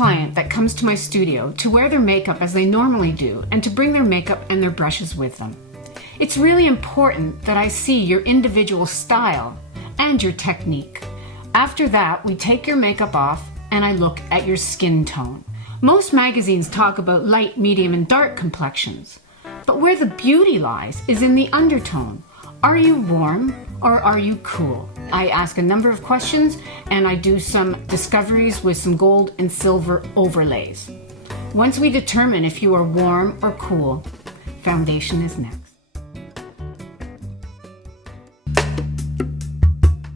client that comes to my studio to wear their makeup as they normally do and to bring their makeup and their brushes with them. It's really important that I see your individual style and your technique. After that, we take your makeup off and I look at your skin tone. Most magazines talk about light, medium, and dark complexions, but where the beauty lies is in the undertone. Are you warm or are you cool? I ask a number of questions and I do some discoveries with some gold and silver overlays. Once we determine if you are warm or cool, foundation is next.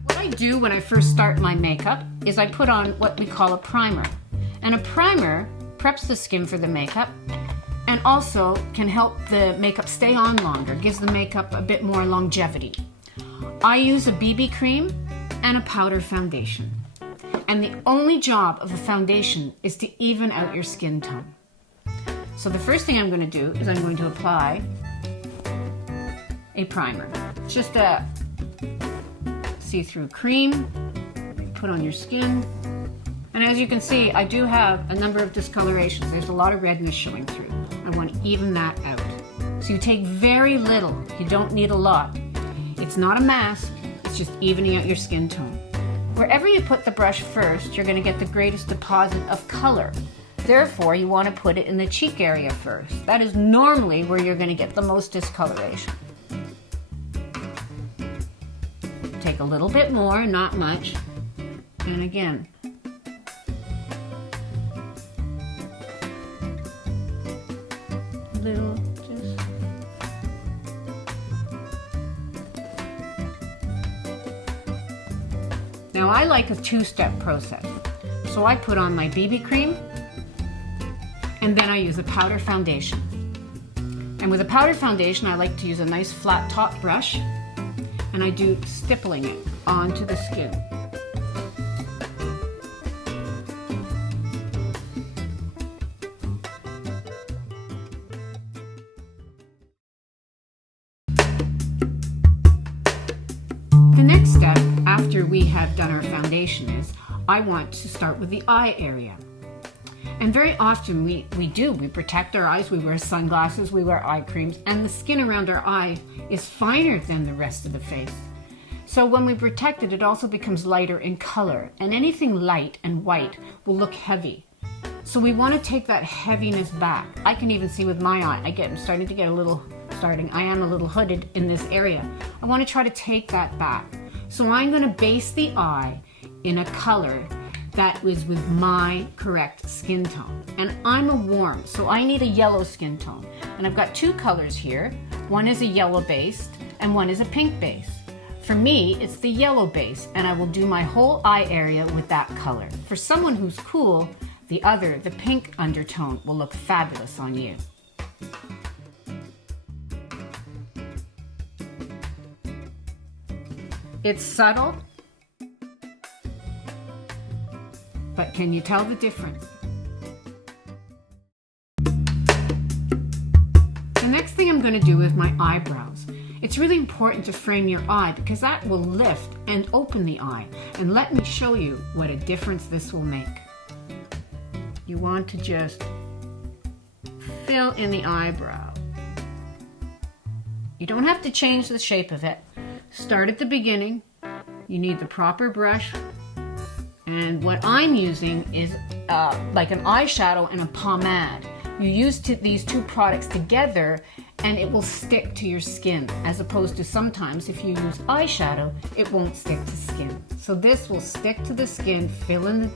What I do when I first start my makeup is I put on what we call a primer. And a primer preps the skin for the makeup and also can help the makeup stay on longer, gives the makeup a bit more longevity. I use a BB cream and a powder foundation. And the only job of a foundation is to even out your skin tone. So the first thing I'm going to do is I'm going to apply a primer. It's just a see-through cream, put on your skin. And as you can see, I do have a number of discolorations. There's a lot of redness showing through. I want to even that out. So you take very little. You don't need a lot. It's not a mask. It's just evening out your skin tone. Wherever you put the brush first, you're going to get the greatest deposit of color. Therefore, you want to put it in the cheek area first. That is normally where you're going to get the most discoloration. Take a little bit more, not much. And again, little, just now I like a two-step process. So I put on my BB cream and then I use a powder foundation. And with a powder foundation, I like to use a nice flat top brush and I do stippling it onto the skin. The next step after we have done our foundation is I want to start with the eye area. And very often we protect our eyes, we wear sunglasses, we wear eye creams, and the skin around our eye is finer than the rest of the face. So when we protect it, it also becomes lighter in color, and anything light and white will look heavy. So we want to take that heaviness back. I can even see with my eye, I'm starting to get a little hooded in this area. I want to try to take that back. So I'm going to base the eye in a color that is with my correct skin tone. And I'm a warm, so I need a yellow skin tone. And I've got two colors here. One is a yellow based and one is a pink base. For me, it's the yellow base, and I will do my whole eye area with that color. For someone who's cool, the pink undertone will look fabulous on you. It's subtle, but can you tell the difference? The next thing I'm going to do with my eyebrows, it's really important to frame your eye because that will lift and open the eye. And let me show you what a difference this will make. You want to just fill in the eyebrow. You don't have to change the shape of it. Start at the beginning. You need the proper brush. And what I'm using is like an eyeshadow and a pomade. You use these two products together and it will stick to your skin, as opposed to sometimes if you use eyeshadow, it won't stick to skin. So this will stick to the skin, fill in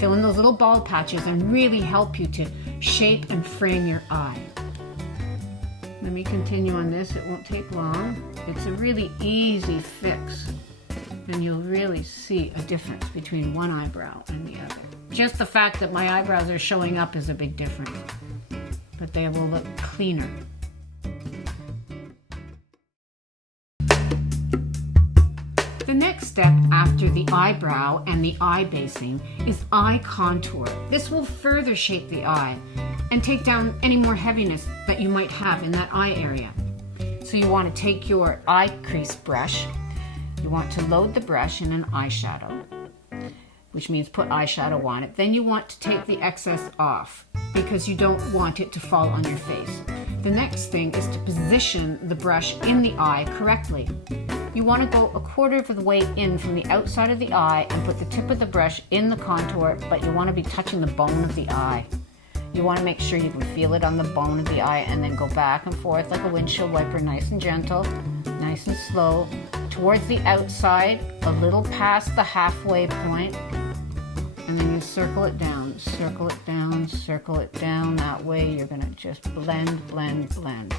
those little bald patches and really help you to shape and frame your eye. Let me continue on this, it won't take long. It's a really easy fix and you'll really see a difference between one eyebrow and the other. Just the fact that my eyebrows are showing up is a big difference, but they will look cleaner. The next step after the eyebrow and the eye basing is eye contour. This will further shape the eye and take down any more heaviness that you might have in that eye area. So you want to take your eye crease brush, you want to load the brush in an eyeshadow, which means put eyeshadow on it, then you want to take the excess off because you don't want it to fall on your face. The next thing is to position the brush in the eye correctly. You want to go 1/4 of the way in from the outside of the eye and put the tip of the brush in the contour, but you want to be touching the bone of the eye. You want to make sure you can feel it on the bone of the eye and then go back and forth like a windshield wiper, nice and gentle, nice and slow, towards the outside, a little past the halfway point, and then you circle it down, circle it down, circle it down. That way you're going to just blend, blend, blend.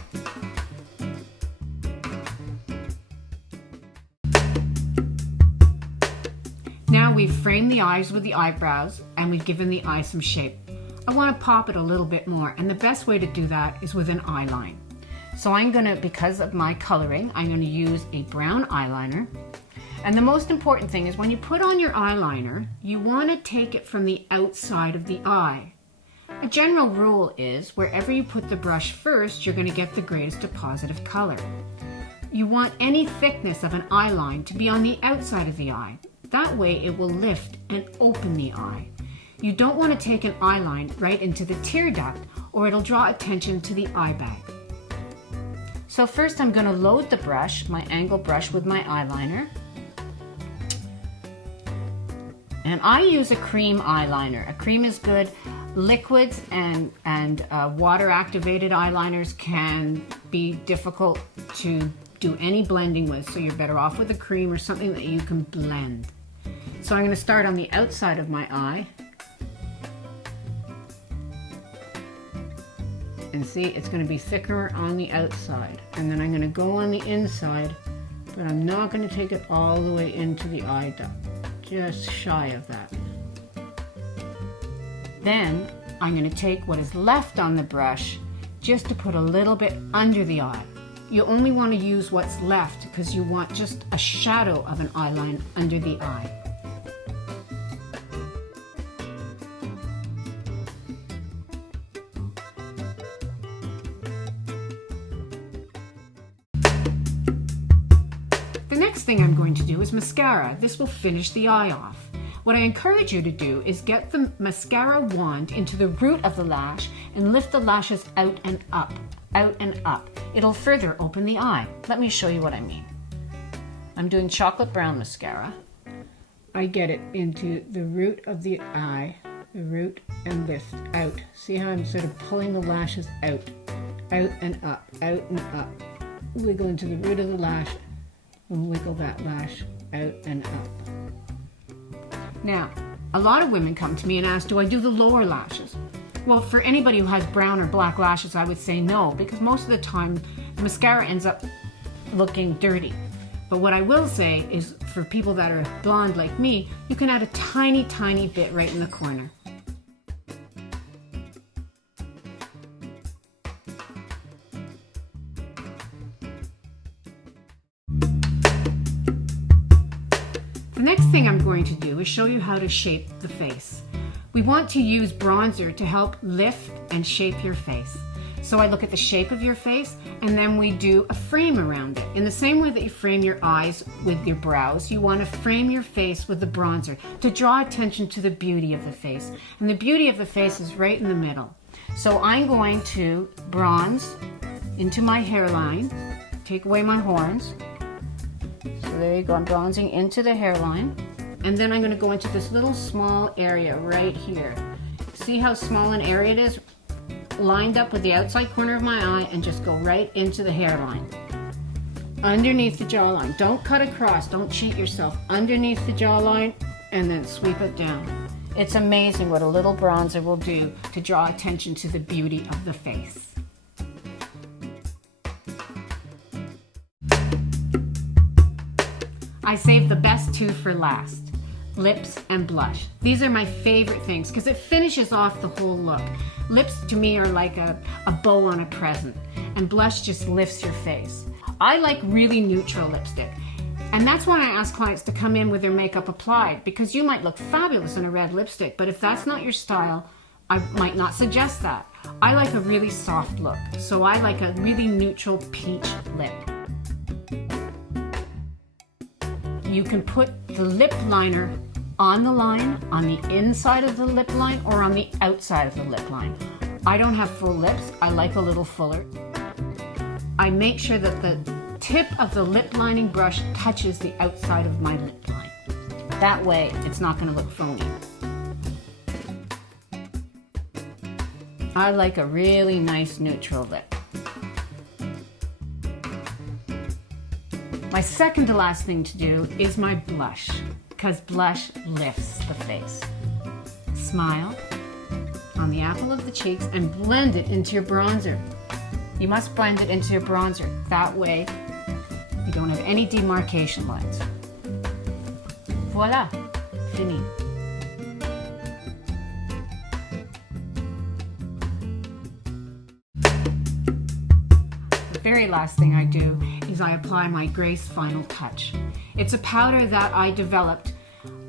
Now we've framed the eyes with the eyebrows and we've given the eye some shape. I want to pop it a little bit more, and the best way to do that is with an eyeline. So I'm going to, because of my coloring, I'm going to use a brown eyeliner. And the most important thing is when you put on your eyeliner, you want to take it from the outside of the eye. A general rule is wherever you put the brush first, you're going to get the greatest deposit of color. You want any thickness of an eyeline to be on the outside of the eye. That way it will lift and open the eye. You don't want to take an eyeline right into the tear duct or it'll draw attention to the eye bag. So first I'm going to load the brush, my angle brush, with my eyeliner. And I use a cream eyeliner. A cream is good. Liquids and water activated eyeliners can be difficult to do any blending with, so you're better off with a cream or something that you can blend. So I'm going to start on the outside of my eye. And see, it's going to be thicker on the outside. And then I'm going to go on the inside, but I'm not going to take it all the way into the eye duct. Just shy of that. Then I'm going to take what is left on the brush just to put a little bit under the eye. You only want to use what's left because you want just a shadow of an eyeline under the eye. The next thing I'm going to do is mascara. This will finish the eye off. What I encourage you to do is get the mascara wand into the root of the lash and lift the lashes out and up, out and up. It'll further open the eye. Let me show you what I mean. I'm doing chocolate brown mascara. I get it into the root of the eye, the root, and lift out. See how I'm sort of pulling the lashes out and up, out and up. Wiggle into the root of the lash and wiggle that lash out and up. Now, a lot of women come to me and ask, do I do the lower lashes? Well, for anybody who has brown or black lashes, I would say no, because most of the time the mascara ends up looking dirty. But what I will say is for people that are blonde like me, you can add a tiny, tiny bit right in the corner. The next thing I'm going to do is show you how to shape the face. We want to use bronzer to help lift and shape your face. So I look at the shape of your face and then we do a frame around it. In the same way that you frame your eyes with your brows, you want to frame your face with the bronzer to draw attention to the beauty of the face. And the beauty of the face is right in the middle. So I'm going to bronze into my hairline, take away my horns. So there you go, I'm bronzing into the hairline. And then I'm going to go into this little small area right here. See how small an area it is? Lined up with the outside corner of my eye and just go right into the hairline. Underneath the jawline. Don't cut across, don't cheat yourself. Underneath the jawline and then sweep it down. It's amazing what a little bronzer will do to draw attention to the beauty of the face. I saved the best two for last. Lips and blush. These are my favorite things because it finishes off the whole look. Lips to me are like a bow on a present, and blush just lifts your face. I like really neutral lipstick, and that's why I ask clients to come in with their makeup applied, because you might look fabulous in a red lipstick, but if that's not your style, I might not suggest that. I like a really soft look, so I like a really neutral peach lip. You can put the lip liner on the line, on the inside of the lip line, or on the outside of the lip line. I don't have full lips. I like a little fuller. I make sure that the tip of the lip lining brush touches the outside of my lip line. That way, it's not going to look phony. I like a really nice neutral lip. My second to last thing to do is my blush, because blush lifts the face. Smile on the apple of the cheeks and blend it into your bronzer. You must blend it into your bronzer. That way, you don't have any demarcation lines. Voila, fini. The very last thing I do is I apply my Grace Final Touch. It's a powder that I developed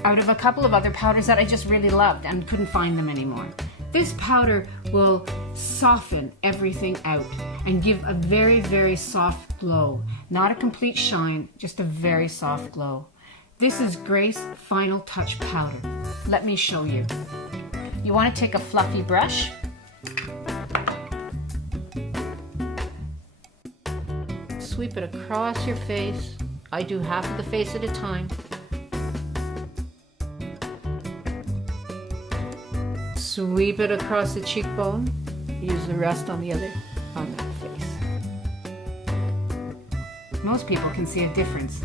out of a couple of other powders that I just really loved and couldn't find them anymore. This powder will soften everything out and give a very, very soft glow. Not a complete shine, just a very soft glow. This is Grace Final Touch powder. Let me show you. You want to take a fluffy brush. Sweep it across your face. I do half of the face at a time. Sweep it across the cheekbone. Use the rest on the other, on that face. Most people can see a difference.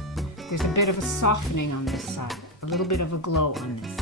There's a bit of a softening on this side, a little bit of a glow on this